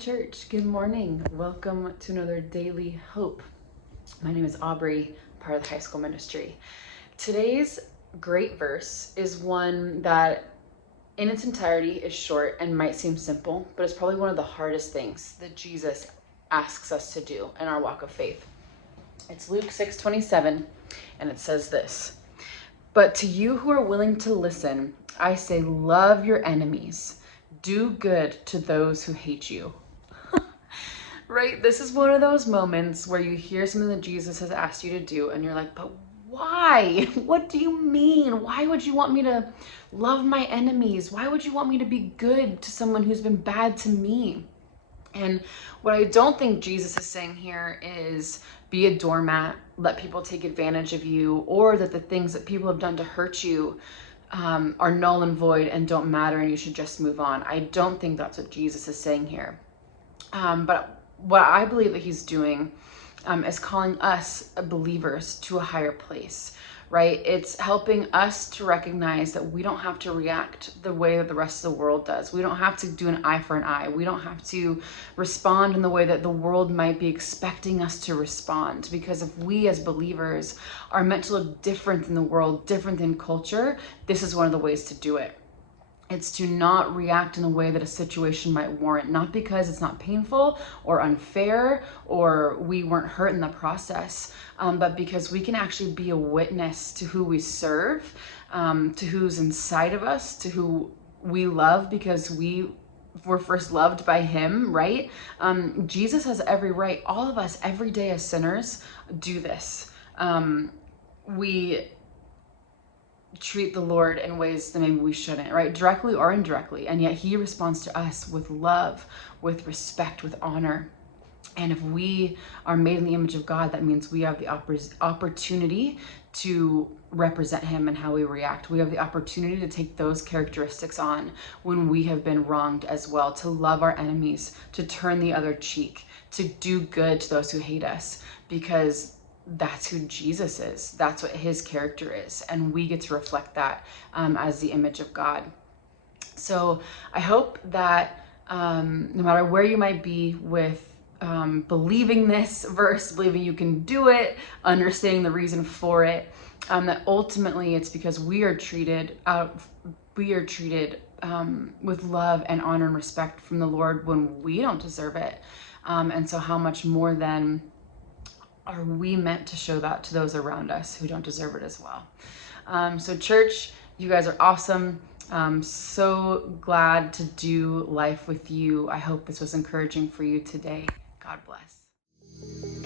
Church. Good morning. Welcome to another Daily Hope. My name is Aubrey, part of the high school ministry. Today's great verse is one that in its entirety is short and might seem simple, but it's probably one of the hardest things that Jesus asks us to do in our walk of faith. It's Luke 6:27, and it says this: "But to you who are willing to listen, I say, love your enemies. Do good to those who hate you." Right? This is one of those moments where you hear something that Jesus has asked you to do and you're like, but why? What do you mean? Why would you want me to love my enemies? Why would you want me to be good to someone who's been bad to me? And what I don't think Jesus is saying here is be a doormat, let people take advantage of you, or that the things that people have done to hurt you are null and void and don't matter and you should just move on. I don't think that's what Jesus is saying here. But what I believe that he's doing is calling us believers to a higher place, right? It's helping us to recognize that we don't have to react the way that the rest of the world does. We don't have to do an eye for an eye. We don't have to respond in the way that the world might be expecting us to respond. Because if we as believers are meant to look different than the world, different than culture, this is one of the ways to do it. It's to not react in a way that a situation might warrant, not because it's not painful or unfair or we weren't hurt in the process, but because we can actually be a witness to who we serve, to who's inside of us, to who we love because we were first loved by him, right? Jesus has every right. All of us every day as sinners do this. We treat the Lord in ways that maybe we shouldn't, right? Directly or indirectly. And yet he responds to us with love, with respect, with honor. And if we are made in the image of God, that means we have the opportunity to represent him and how we react. We have the opportunity to take those characteristics on when we have been wronged as well, to love our enemies, to turn the other cheek, to do good to those who hate us, because that's who Jesus is. That's what his character is. And we get to reflect that as the image of God. So I hope that no matter where you might be with believing this verse, believing you can do it, understanding the reason for it, that ultimately it's because we are treated with love and honor and respect from the Lord when we don't deserve it. And so how much more then are we meant to show that to those around us who don't deserve it as well? So church, you guys are awesome. So glad to do life with you. I hope this was encouraging for you today. God bless.